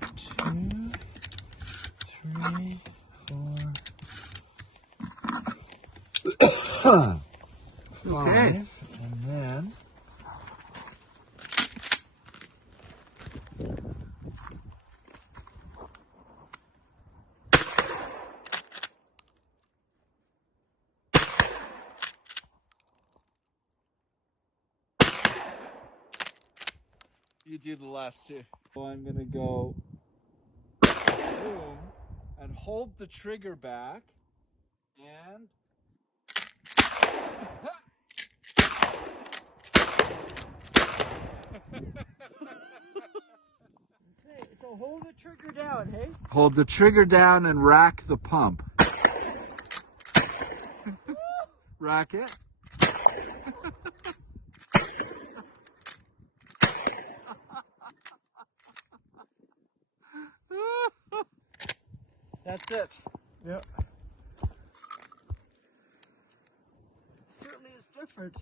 2, 3, 4, 5, Okay. and then you do the last two. So I'm gonna go boom and hold the trigger back and Okay, so hold the trigger down, hey? hold the trigger down and rack the pump. Rack it. That's it. Yep. Certainly is different.